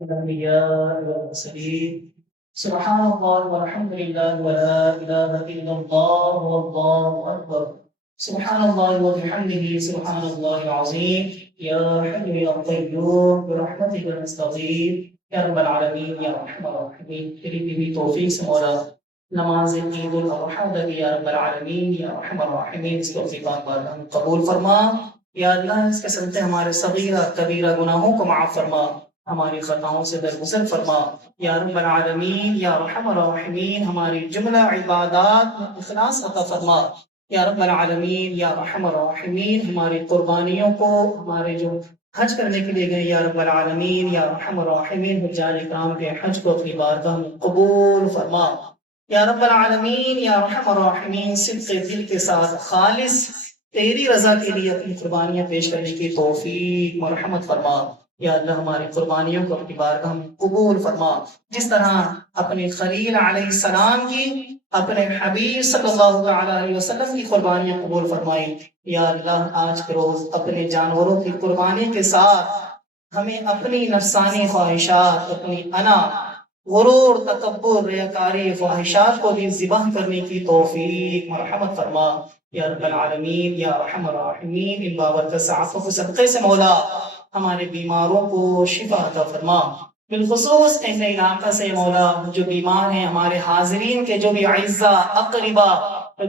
الأنبياء والمرسلين. سبحان الله والحمد لله ولا إله إلا الله والله أكبر. سبحان الله وبحمده سبحان الله العظيم. يا حي يا قيوم برحمتك نستغيث يا رب العالمين يا أرحم الراحمين. تیری بھی توفیق سے مولا نماز عید الاضحیٰ بھی یا رب العالمین یا ارحم الراحمین اس کو اپنی پاک بارگاہ میں قبول فرما. یا اللہ اس کے سلطے ہمارے صغیرہ کبیرہ گناہوں کو معاف فرما، ہماری خطاؤں سے درگزر فرما یا رب العالمین یا ارحم الراحمین. ہماری جملہ عبادات میں اخلاص عطا فرما یا رب العالمین یا ارحم الراحمین. ہماری قربانیوں کو، ہمارے جو حج کرنے کے لیے گئے یا رب العالمین یا ارحم الراحمین حجاج اکرام کے حج کو اپنی بارگاہ میں قبول فرما یا رب العالمین یا ارحم الراحمین. صدق دل کے ساتھ خالص تیری رضا کے لیے اپنی قربانیاں پیش کرنے کی توفیق مرحمت فرما یا اللہ. ہماری قربانیوں کو اپنی بارگاہ میں قبول فرما، جس طرح اپنے خلیل علیہ السلام کی، اپنے حبیب صلی اللہ تعالی علیہ وسلم کی قربانیاں قبول فرمائیں یا اللہ. آج کے روز اپنے جانوروں کی قربانی کے ساتھ ہمیں اپنی نفسانی خواہشات، اپنی انا، غرور، تکبر، ریاکاری، خواہشات کو بھی ذبح کرنے کی توفیق مرحمت فرما یا رب العالمین یا ارحم الراحمین. ان بابرکت صحابہ کے صدقے سے مولا ہمارے بیماروں کو شفا عطا فرما. بالخصوص اہل علاقہ سے مولا جو بیمار ہیں، ہمارے حاضرین کے جو بھی اعزاء اقربا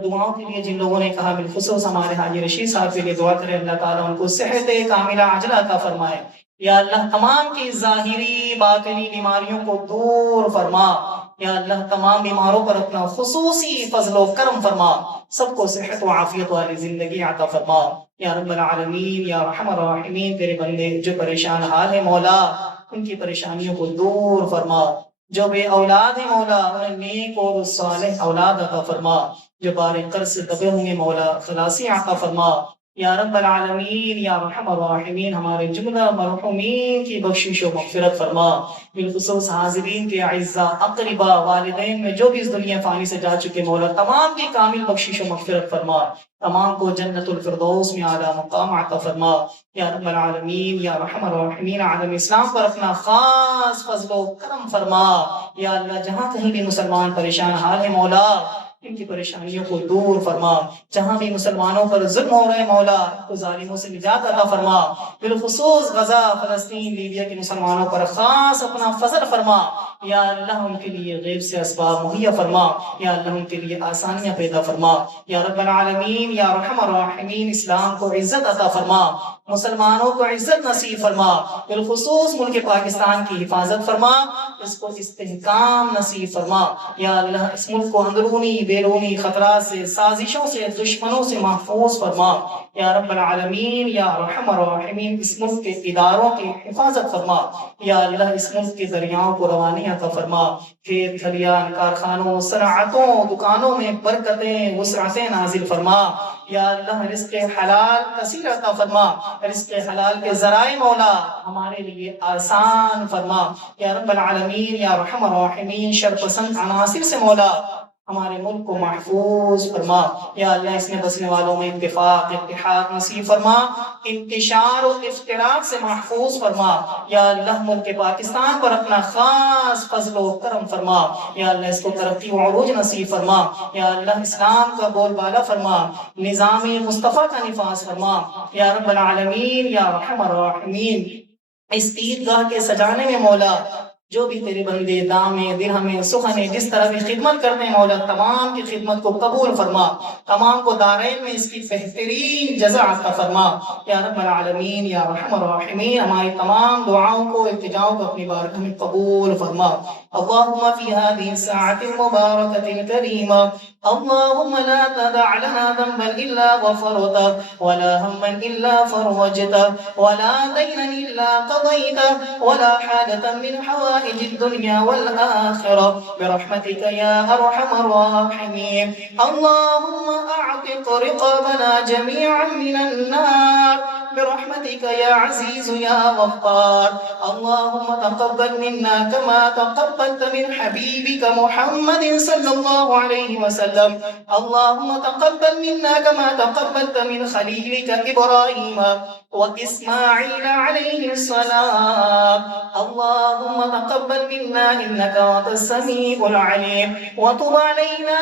دعاؤں کے لیے جن لوگوں نے کہا، بالخصوص ہمارے حاجی رشید صاحب کے لیے دعا کرے، اللہ تعالیٰ ان کو صحت کاملہ عاجلہ عطا فرمائے یا اللہ. تمام کی ظاہری باطنی بیماریوں کو دور فرما یا اللہ. تمام بیماروں پر اپنا خصوصی فضل و کرم فرما، سب کو صحت و عافیت والی زندگی عطا فرما یا رب العالمین یا ارحم الراحمین. تیرے بندے جو پریشان حال ہے مولا، ان کی پریشانیوں کو دور فرما. جو بے اولاد ہیں مولا، انہیں نیک اور صالح اولاد عطا فرما. جو بار قرض سے دبے ہوئے مولا خلاصی عطا فرما یا رب العالمین یا ارحم الراحمین. ہمارے جملہ مرحومین کی بخشش و مغفرت فرما، بالخصوص حاضرین کے اعزاء اقربا والدین میں جو بھی اس دنیا فانی سے جا چکے مولا، تمام کی کامل بخشش و مغفرت فرما. تمام کو جنت الفردوس میں اعلیٰ مقام عطا فرما یا رب العالمین یا ارحم الراحمین. عالم اسلام پر اپنا خاص فضل و کرم فرما یا اللہ. جہاں کہیں بھی مسلمان پریشان حال ہے مولا، ان کی پریشانیوں کو دور فرما. جہاں بھی مسلمانوں پر ظلم ہو رہے مولا، تو ظالموں سے نجات عطا فرما. بالخصوص غزہ، فلسطین، لیبیا کے مسلمانوں پر خاص اپنا فضل فرما یا اللہ. ان کے لیے غیب سے اسباب مہیا فرما یا اللہ. ان کے لیے آسانیاں پیدا فرما یا رب العالمین یا ارحم الراحمین. اسلام کو عزت عطا فرما، مسلمانوں کو عزت نصیب فرما. بالخصوص ملک پاکستان کی حفاظت فرما، اس کو استحکام نصیب فرما یا اللہ. اس ملک کو اندرونی بیرونی خطرات سے، سازشوں سے، دشمنوں سے محفوظ فرما یا رب العالمین یا ارحم الراحمین. اس ملک کے اداروں کی حفاظت فرما یا اللہ. اس ملک کے دریاؤں کو روانی عطا فرما. کھیت کھلیان، کارخانوں، صنعتوں، دکانوں میں برکتیں، وسعتیں نازل فرما یا اللہ. رزق حلال کثیر عطا فرما. رزق حلال کے ذرائع مولا ہمارے لیے آسان فرما یا رب العالمین یا ارحم الراحمین. شرپسند عناصر سے مولا ہمارے ملک کو محفوظ فرما یا اللہ. اس میں بسنے والوں میں اتفاق، اتحاد نصیب فرما. انتشار و افتراق سے محفوظ فرما یا اللہ. ملک پاکستان پر اپنا خاص فضل و کرم فرما یا اللہ. اس کو ترقی و عروج نصیب فرما یا اللہ. اسلام کا بول بالا فرما، نظام مصطفیٰ کا نفاذ فرما یا رب العالمین یا ارحم الراحمین. اس عیدگاہ کے سجانے میں مولا جو بھی تیرے بندے دامے، درہمے، سخنے جس طرح بھی خدمت کرتے ہیں مولا، تمام کی خدمت کو قبول فرما. تمام کو دارین میں اس کی بہترین جزا عطا فرما یا رب العالمین یا ارحم الراحمین. ہماری تمام دعاؤں کو، التجاؤں کو اپنی بارگاہ میں قبول فرما. اللهم في هذه الساعة المباركة الكريمة اللهم لا تدع لنا ذنبا إلا غفرته، ولا هما إلا فرجته، ولا دينا إلا قضيته، ولا حاجة من حوائج الدنيا والآخرة برحمتك يا أرحم الراحمين. اللهم أعتق رقابنا جميعا من النار برحمتك يا عزيز يا غفار. اللهم تقبل منا كما تقبلت من حبيبك محمد صلى الله عليه وسلم. اللهم تقبل منا كما تقبلت من خليلك إبراهيم وإسماعيل عليه السلام. اللهم تقبل منا إنك أنت السميع العليم، وتب علينا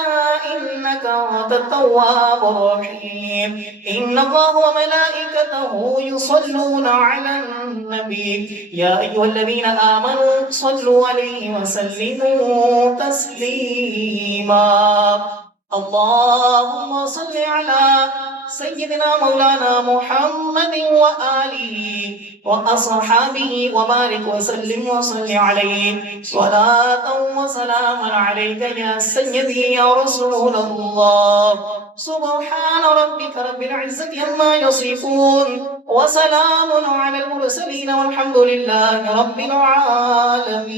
إنك أنت التواب الرحيم. إن الله وملائكته يصلون على النبي يا أيها الذين آمنوا صلوا عليه وسلموا تسليما. اللهم صل على سيدنا مولانا محمد وآله وأصحابه وبارك وسلم وصل عليه صلاة وسلاما عليك يا سيدي يا رسول الله. سبحان ربك رب العزة عما يصفون وسلام على المرسلين والحمد لله رب العالمين.